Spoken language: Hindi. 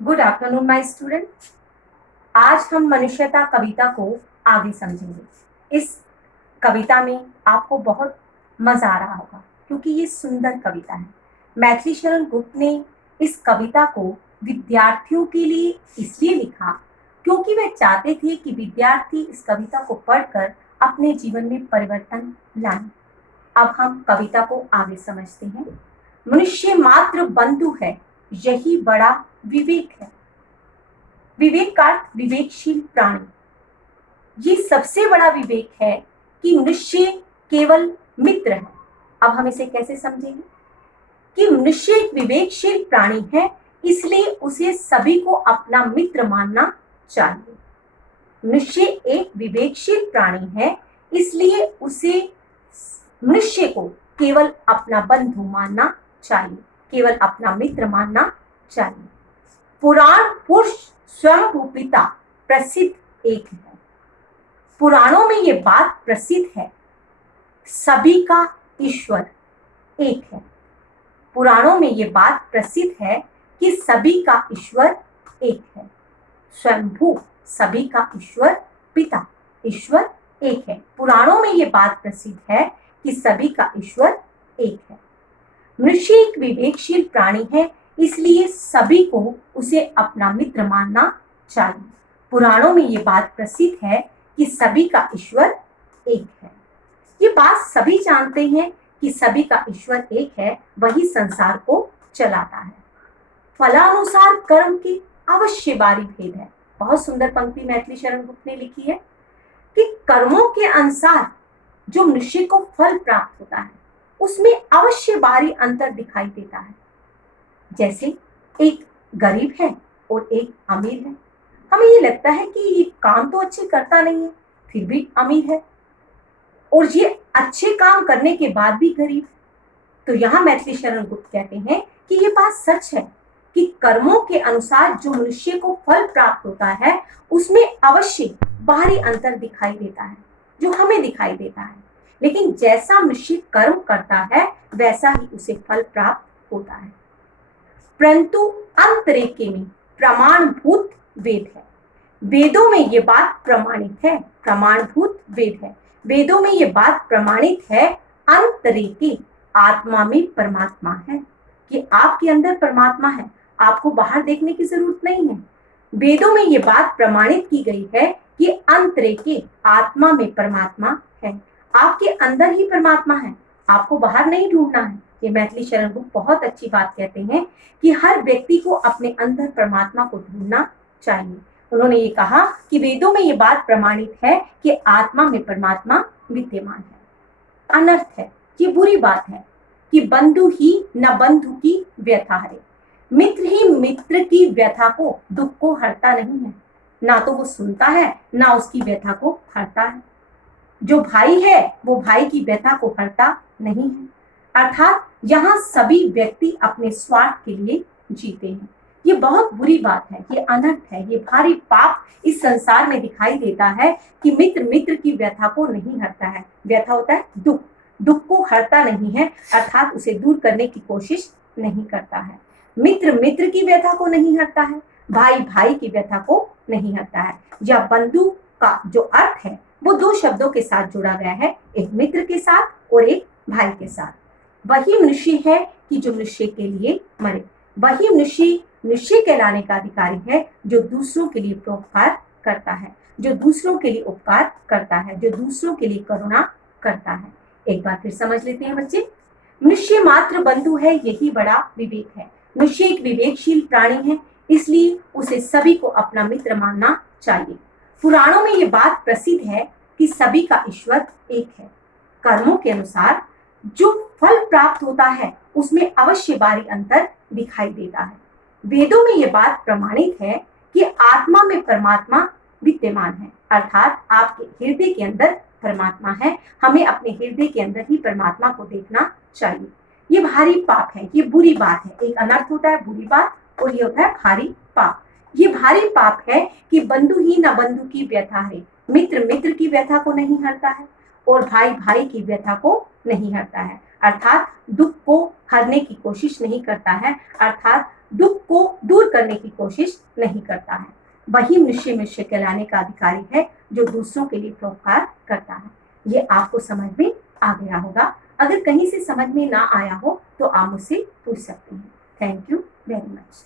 Good afternoon my student. आज हम मनुष्यता कविता को आगे समझेंगे। इस कविता में आपको बहुत मजा आ रहा होगा क्योंकि ये सुंदर कविता है। मैथिली शरण गुप्त ने इस कविता को विद्यार्थियों के लिए इसलिए लिखा क्योंकि वे चाहते थे कि विद्यार्थी इस कविता को पढ़कर अपने जीवन में परिवर्तन लाएं। अब हम कविता को आगे समझते हैं। मनुष्य मात्र बंधु है, यही बड़ा विवेक है। विवेक का अर्थ विवेकशील प्राणी। ये सबसे बड़ा विवेक है कि मनुष्य केवल मित्र है। अब हम इसे कैसे समझेंगे कि मनुष्य एक विवेकशील प्राणी है, इसलिए उसे सभी को अपना मित्र मानना चाहिए। मनुष्य एक विवेकशील प्राणी है, इसलिए उसे मनुष्य को केवल अपना बंधु मानना चाहिए, केवल अपना मित्र मानना चाहिए। पुराण पुरुष स्वयं पिता प्रसिद्ध एक है। पुराणों में ये बात प्रसिद्ध है, सभी का ईश्वर एक है। पुराणों में ये बात प्रसिद्ध है कि सभी का ईश्वर एक है। स्वयंभू, सभी का ईश्वर पिता, ईश्वर एक है। पुराणों में ये बात प्रसिद्ध है कि सभी का ईश्वर एक है। मनुष्य एक विवेकशील प्राणी है, इसलिए सभी को उसे अपना मित्र मानना चाहिए। पुराणों में ये बात प्रसिद्ध है कि सभी का ईश्वर एक है। ये बात सभी जानते हैं कि सभी का ईश्वर एक है, वही संसार को चलाता है। फलानुसार कर्म की अवश्य बारी भेद है। बहुत सुंदर पंक्ति मैथिली शरण गुप्त ने लिखी है कि कर्मों के अनुसार जो मनुष्य को फल प्राप्त होता है उसमें अवश्य बारी अंतर दिखाई देता है। जैसे एक गरीब है और एक अमीर है। हमें ये लगता है कि ये काम तो अच्छे करता नहीं है, फिर भी अमीर है, और ये अच्छे काम करने के बाद भी गरीब। तो यहाँ मैथिली शरण गुप्त कहते हैं कि ये बात सच है कि कर्मों के अनुसार जो मनुष्य को फल प्राप्त होता है उसमें अवश्य बाहरी अंतर दिखाई देता है, जो हमें दिखाई देता है। लेकिन जैसा मनुष्य कर्म करता है वैसा ही उसे फल प्राप्त होता है। परंतु अंतरेके में प्रमाणभूत वेद है। वेदों में ये बात प्रमाणित है, प्रमाणभूत वेद है। वेदों में ये बात प्रमाणित है, अंतरेके आत्मा में परमात्मा है, कि आपके अंदर परमात्मा है, आपको बाहर देखने की जरूरत नहीं है। वेदों में ये बात प्रमाणित की गई है कि अंतरेके आत्मा में परमात्मा है, आपके अंदर ही परमात्मा है, आपको बाहर नहीं ढूंढना है। ये मैथिली शरण गुप्त बहुत अच्छी बात कहते हैं कि हर व्यक्ति को अपने अंदर परमात्मा को ढूंढना चाहिए। उन्होंने ये कहा कि वेदों में ये बात प्रमाणित है कि आत्मा में परमात्मा विद्यमान है। अनर्थ है, ये बुरी बात है कि बंधु ही न बंधु की व्यथा हरे। मित्र ही मित्र की व्यथा को, दुख को हरता नहीं है। ना तो वो सुनता है, ना उसकी व्यथा को हरता है। जो भाई है वो भाई की व्यथा को हरता नहीं है। अर्थात यहाँ सभी व्यक्ति अपने स्वार्थ के लिए जीते हैं। ये बहुत बुरी बात है, ये अनर्थ है, ये भारी पाप इस संसार में दिखाई देता है कि मित्र मित्र की व्यथा को नहीं हरता है। व्यथा होता है दुख, दुख को हरता नहीं है, अर्थात उसे दूर करने की कोशिश नहीं करता है। मित्र मित्र की व्यथा को नहीं हरता है, भाई भाई की व्यथा को नहीं हरता है। या बंधु का जो अर्थ है वो दो शब्दों के साथ जुड़ा गया है, एक मित्र के साथ और एक भाई के साथ। वही मनुष्य है कि जो मनुष्य के लिए मरे। वही मनुष्य कहलाने का अधिकारी है जो दूसरों के लिए परोपकार करता है, जो दूसरों के लिए उपकार करता है, जो दूसरों के लिए करुणा करता है। एक बार फिर समझ लेते हैं बच्चे। मनुष्य मात्र बंधु है, यही बड़ा विवेक है। मनुष्य एक विवेकशील प्राणी है, इसलिए उसे सभी को अपना मित्र मानना चाहिए। पुराणों में ये बात प्रसिद्ध है कि सभी का ईश्वर एक है। कर्मों के अनुसार जो फल प्राप्त होता है उसमें अवश्य बारी अंतर दिखाई देता है। वेदों में ये बात प्रमाणित है कि आत्मा में परमात्मा विद्यमान है, अर्थात आपके हृदय के अंदर परमात्मा है। हमें अपने हृदय के अंदर ही परमात्मा को देखना चाहिए। ये भारी पाप है, ये बुरी बात है। एक अनर्थ होता है बुरी बात, और ये होता है भारी पाप। ये भारी पाप है कि बंधु ही न बंधु की व्यथा है। मित्र मित्र की व्यथा को नहीं हरता है और भाई भाई की व्यथा को नहीं हरता है। अर्थात दुख को हरने की कोशिश नहीं करता है, अर्थात दुख को दूर करने की कोशिश नहीं करता है। वही मनुष्य कहलाने का अधिकारी है जो दूसरों के लिए परोपकार करता है। ये आपको समझ में आ गया होगा। अगर कहीं से समझ में ना आया हो तो आप मुझसे पूछ सकते हैं। Thank you very much.